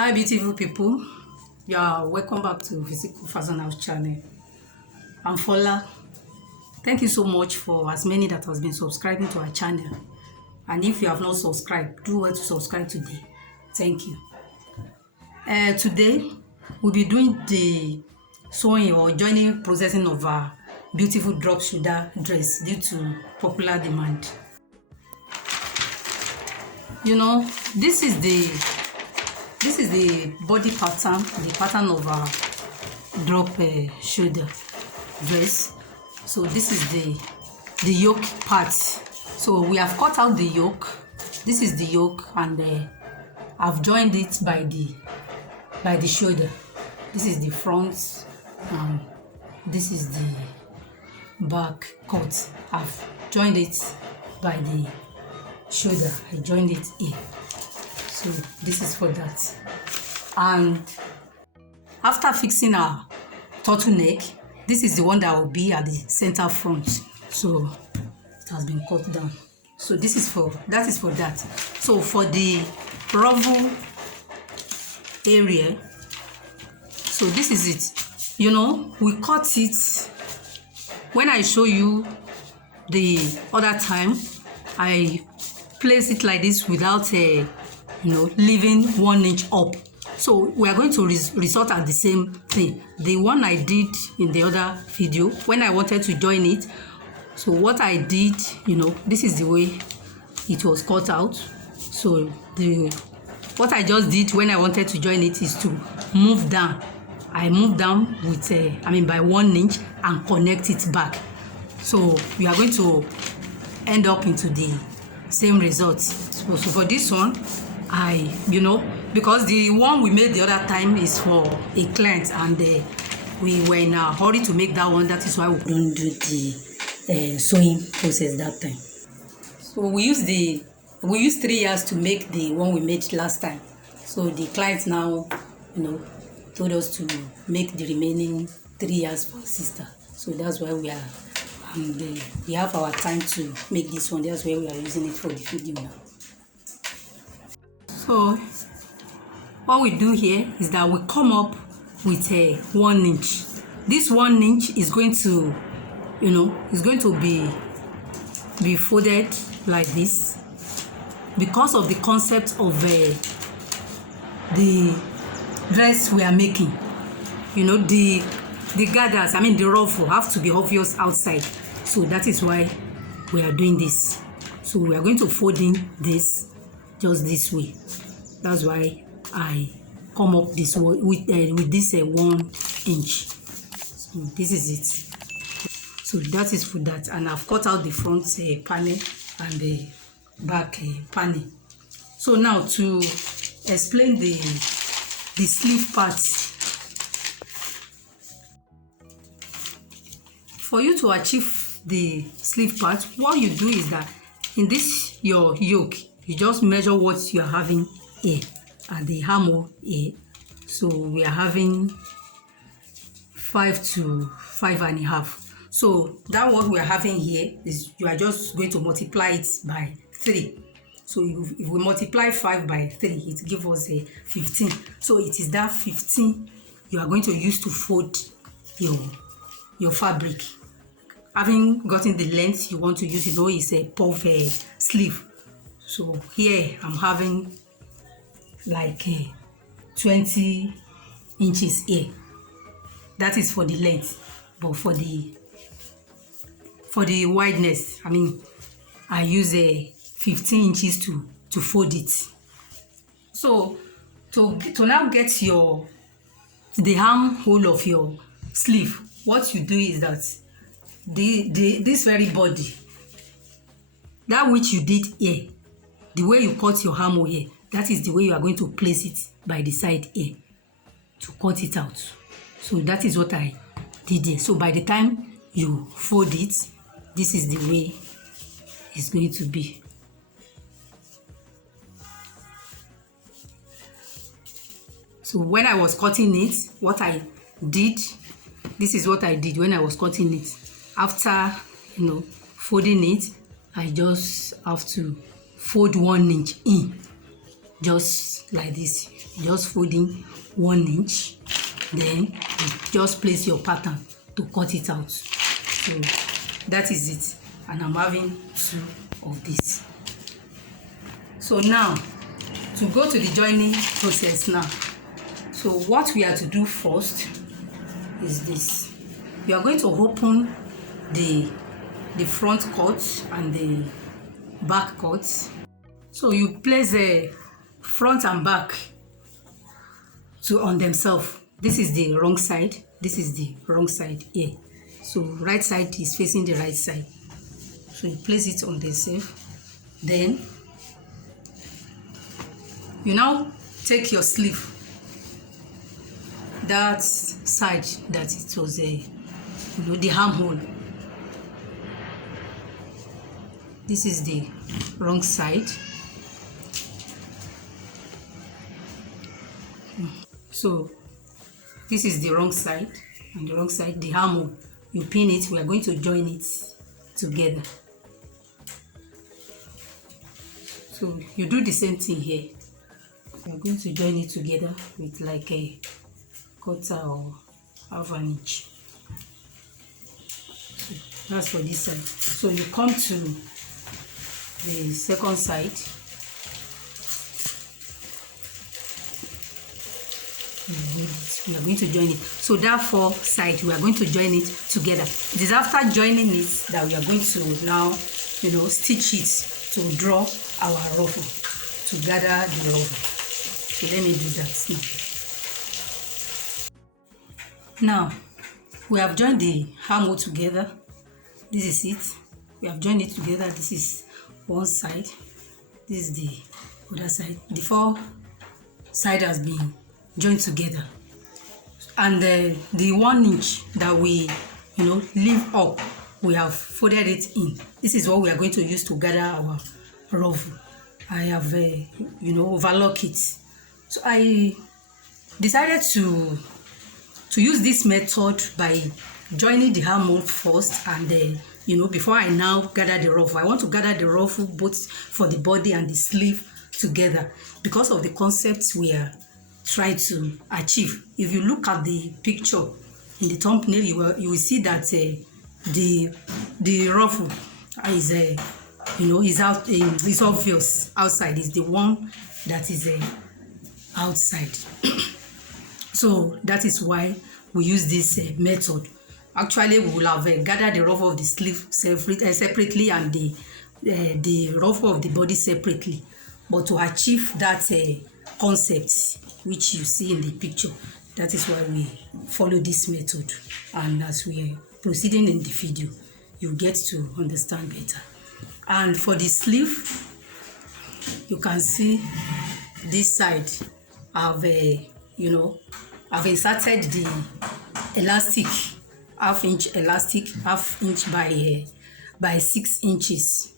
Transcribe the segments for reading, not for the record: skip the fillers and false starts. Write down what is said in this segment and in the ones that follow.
Hi beautiful people, welcome back to Physique Fashion House channel. I'm Fola. Thank you so much for as many that has been subscribing to our channel, and if you have not subscribed, do well to subscribe today. Thank you. Today we'll be doing the sewing or joining processing of our beautiful drop shoulder dress due to popular demand. You know, this is the body pattern, the pattern of our drop shoulder dress. So this is the yoke part. So we have cut out the yoke. This is the yoke, and I've joined it by the shoulder. This is the front, and this is the back cut. I've joined it by the shoulder. I joined it here. So this is for that. And after fixing our turtleneck, this is the one that will be at the center front. So it has been cut down. So that is for that. So for the ruffle area, so this is it. You know, we cut it. When I show you the other time, I place it like this without leaving 1 inch up. So we are going to resort at the same thing. The one I did in the other video when I wanted to join it. So what I did, this is the way it was cut out. So what I just did when I wanted to join it is to move down. I moved down with by 1 inch and connect it back. So we are going to end up into the same result. So for this one, because the one we made the other time is for a client, and we were in a hurry to make that one. That is why we don't do the sewing process that time. So we used 3 years to make the one we made last time. So the client now told us to make the remaining 3 years for sister. So that's why we are, and we have our time to make this one. That's why we are using it for the video now. So what we do here is that we come up with a 1 inch. This 1 inch is going to, be folded like this because of the concept of the dress we are making. The gathers, the ruffle have to be obvious outside. So that is why we are doing this. So we are going to fold in this just this way. That's why I come up this way with this 1 inch. So this is it. So that is for that, and I've cut out the front panel and the back panel. So now to explain the sleeve part. For you to achieve the sleeve part, what you do is that in this your yoke, you just measure what you are having here at the armhole here. So we are having 5 to 5.5. So that what we are having here is, you are just going to multiply it by 3. So if we multiply 5 by 3, it gives us a 15. So it is that 15 you are going to use to fold your fabric. Having gotten the length you want to use, is a puff sleeve. So here I'm having like 20 inches here. That is for the length, but for the wideness, I use a 15 inches to fold it. So to now get the armhole of your sleeve, what you do is that this very body, that which you did here, the way you cut your armhole here, that is the way you are going to place it by the side here to cut it out. So that is what I did here. So by the time you fold it, this is the way it's going to be. So when I was cutting it, this is what I did when I was cutting it. After folding it, I just have to fold 1 inch in, just like this. just folding 1 inch, then you just place your pattern to cut it out. So that is it, and I'm having 2 of this. So now to go to the joining process now. So what we are to do first is this. You are going to open the front cut and the back cut. So you place the front and back on themselves. This is the wrong side, this is the wrong side here. So right side is facing the right side. So you place it on the safe. Then you now take your sleeve, that side that it was the armhole. This is the wrong side. So this is the wrong side, and the wrong side, the armhole. You pin it. We are going to join it together. So you do the same thing here. We are going to join it together with like a quarter or half an inch. So that's for this side. So you come to the second side. We are going to join it. So that 4 side, we are going to join it together. It is after joining it that we are going to now, stitch it to draw our ruffle, to gather the ruffle. So let me do that now. Now we have joined the armhole together. This is it. We have joined it together. This is one side. This is the other side. The 4 side has been joined together, and the 1 inch that we leave up, we have folded it in. This is what we are going to use to gather our ruffle. I have overlocked it. So I decided to use this method by joining the armhole first, and before I now gather the ruffle. I want to gather the ruffle both for the body and the sleeve together because of the concepts we are try to achieve. If you look at the picture in the thumbnail, you will see that the ruffle is is obvious outside. Is the one that is outside. So that is why we use this method. Actually, we will have gathered the ruffle of the sleeve separately and the ruffle of the body separately, but to achieve that concept which you see in the picture, that is why we follow this method. And as we are proceeding in the video, you get to understand better. And for the sleeve, you can see this side I've inserted the elastic, half-inch elastic, half-inch by 6 inches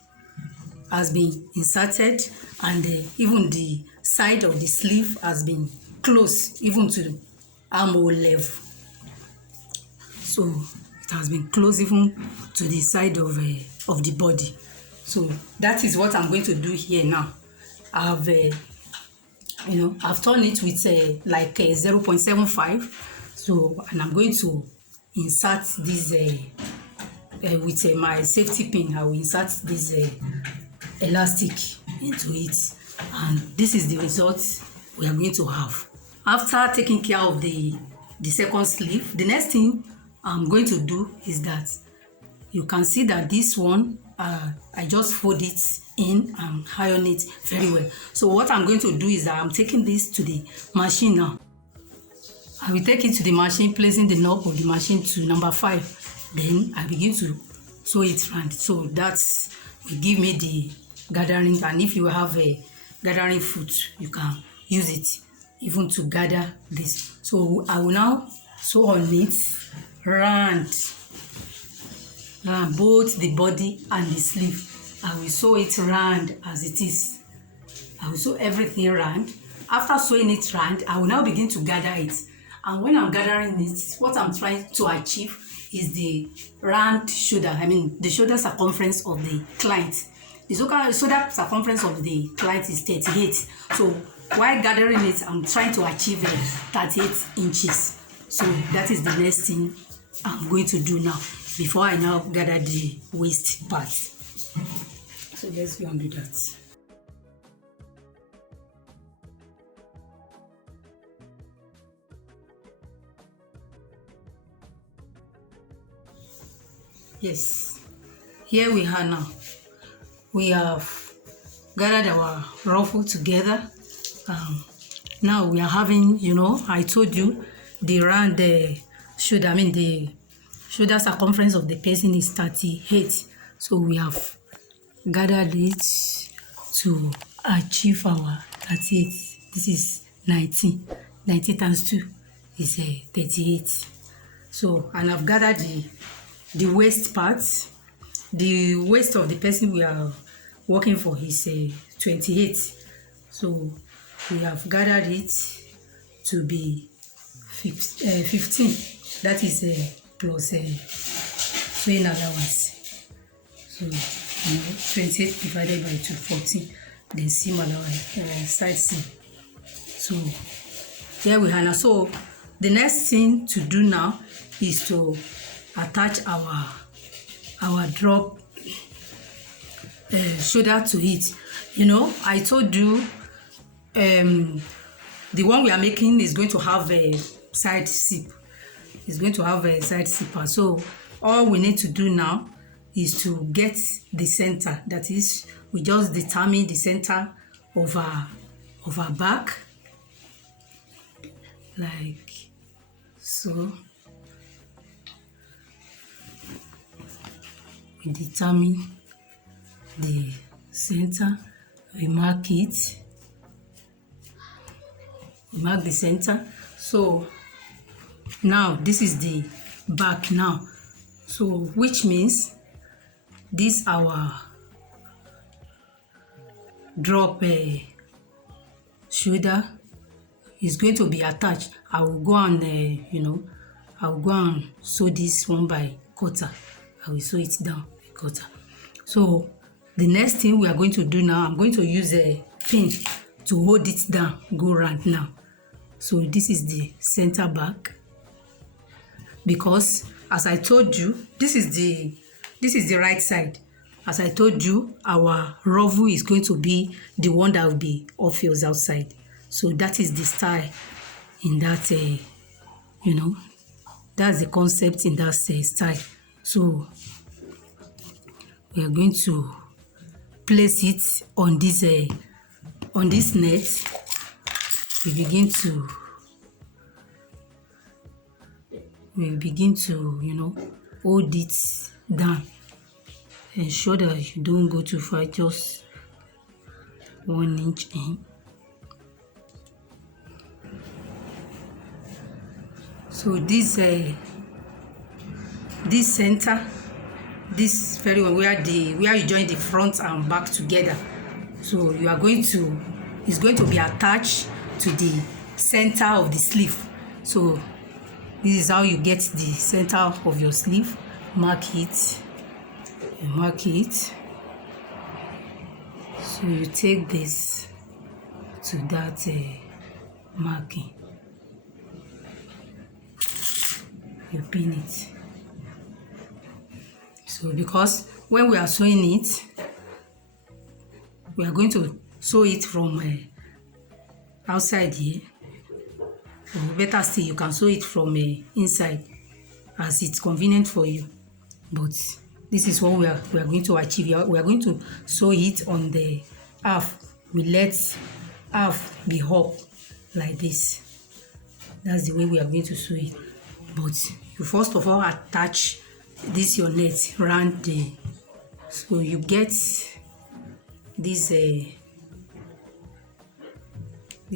has been inserted, and even the side of the sleeve has been close even to the armhole level. So it has been close even to the side of the body. So that is what I'm going to do here now. I've turned it with like 0.75. So, and I'm going to insert this with my safety pin. I will insert this elastic into it, and this is the result we are going to have. After taking care of the second sleeve, the next thing I'm going to do is that you can see that this one I just fold it in and iron it very well. So what I'm going to do is that I'm taking this to the machine now. I will take it to the machine, placing the knob of the machine to number 5. Then I begin to sew it round. So that will give me the gathering. And if you have a gathering foot, you can use it even to gather this. So I will now sew on it round both the body and the sleeve. I will sew it round as it is. I will sew everything round. After sewing it round, I will now begin to gather it. And when I'm gathering it, what I'm trying to achieve is the round shoulder. I mean, the shoulder circumference of the client. The shoulder circumference of the client is 38. So while gathering it, I'm trying to achieve 38 inches. So that is the next thing I'm going to do now before I now gather the waist part. So let's go and do that. Yes, here we are now. We have gathered our ruffle together. Now we are having, I told you the round the shoulder circumference of the person is 38. So we have gathered it to achieve our 38. This is 19. 19 times 2 is 38. So, and I've gathered the waist part. The waist of the person we are working for is 28. So we have gathered it to be 15. That is plus sewing allowance. So 28 divided by 2, 14. Then seam allowance, side seam. So there we are now. So the next thing to do now is to attach our drop shoulder to it. I told you the one we are making is going to have a side zip. It's going to have a side zipper. So all we need to do now is to get the center. That is, we just determine the center of our back, like so. We determine the center, we mark it, we mark the center. So now this is the back now, so which means this our drop shoulder is going to be attached. I will go and I will go and sew this one by quarter. I will sew it down by quarter. So the next thing we are going to do now, I'm going to use a pin to hold it down, go round now. So this is the center back, because as I told you, this is the right side. As I told you, our ruffle is going to be the one that will be obvious outside. So that is the style in that, that's the concept in that style. So we are going to place it on this net. We begin to hold it down. Ensure that you don't go too far, just 1 inch in. So this center, this very one where you join the front and back together. So you are going to, it's going to be attached to the center of the sleeve. So this is how you get the center of your sleeve. Mark it. You mark it. So you take this to that marking. You pin it. So because when we are sewing it, we are going to sew it from outside here. Or better still, you can sew it from inside as it's convenient for you. But this is what we are going to achieve. We are going to sew it on the half. We let half be up like this. That's the way we are going to sew it. But you first of all attach this your net around the, so you get this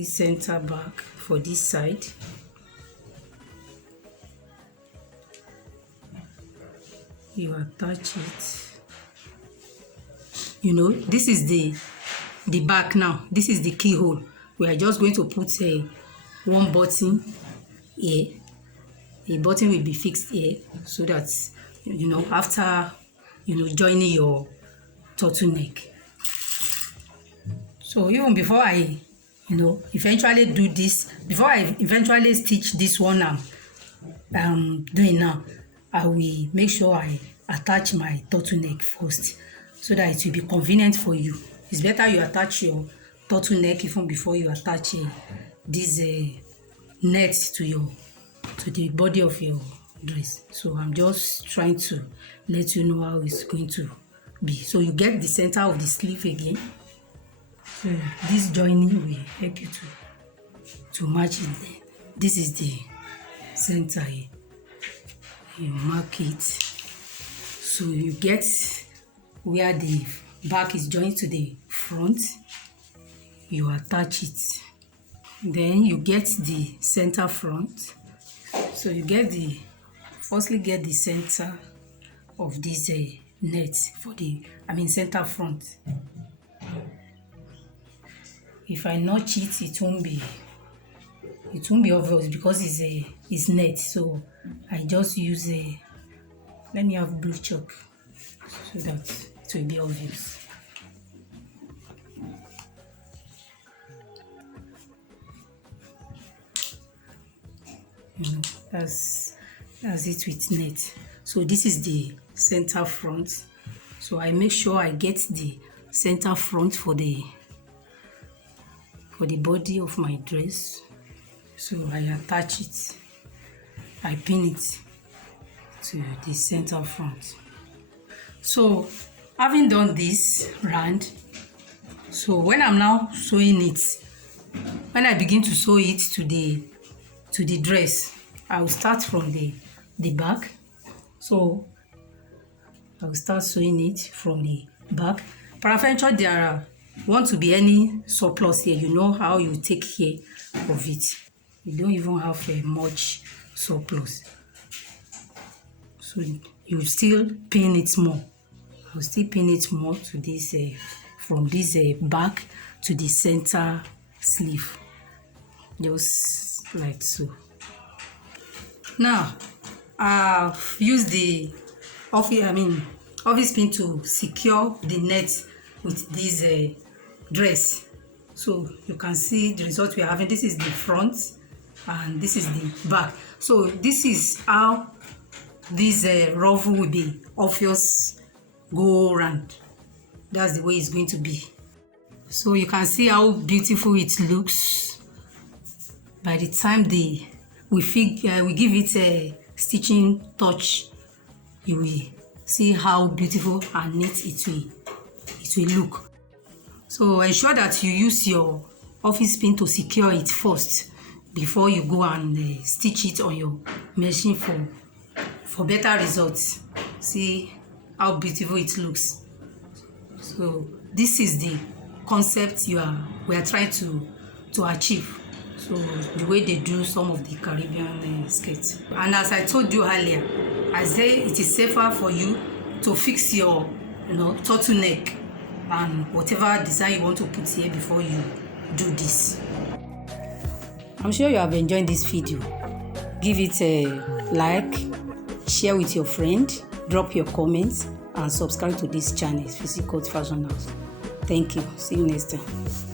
center back for this side. You attach it. This is the back now. This is the keyhole. We are just going to put one button here. A button will be fixed here, so that after joining your turtleneck. So even before I eventually do this. Before I eventually stitch this one I'm doing now, I will make sure I attach my turtleneck first so that it will be convenient for you. It's better you attach your turtleneck even before you attach this net to the body of your dress. So I'm just trying to let you know how it's going to be. So you get the center of the sleeve again. So this joining will help you to match it then. This is the center here. You mark it. So you get where the back is joined to the front. You attach it. Then you get the center front. So you firstly get the center of this net for center front. If I notch it, it won't be obvious because it's net. So I just use let me have blue chalk so that it will be obvious. That's it with net. So this is the center front. So I make sure I get the center front for the body of my dress. So I attach it, I pin it to the center front. So having done this round, so when I'm now sewing it, when I begin to sew it to the dress, I will start from the back. So I will start sewing it from the back. Peradventure there want to be any surplus here, you know how you take care of it. You don't even have much surplus. So you still pin it more. I will still pin it more to this from this back to the center sleeve, just like so. Now I've used the office pin to secure the net with this dress. So you can see the result we are having. This is the front and this is the back. So this is how this ruffle will be obvious go around. That's the way it's going to be. So you can see how beautiful it looks. By the time we give it a stitching touch, you will see how beautiful and neat it will look. So ensure that you use your office pin to secure it first before you go and stitch it on your machine for better results. See how beautiful it looks. So this is the concept we are trying to achieve. So the way they do some of the Caribbean skirts. And as I told you earlier, I say it is safer for you to fix your turtleneck and whatever design you want to put here before you do this. I'm sure you have enjoyed this video. Give it a like, share with your friend, drop your comments, and subscribe to this channel, Physique Fashion House. Thank you. See you next time.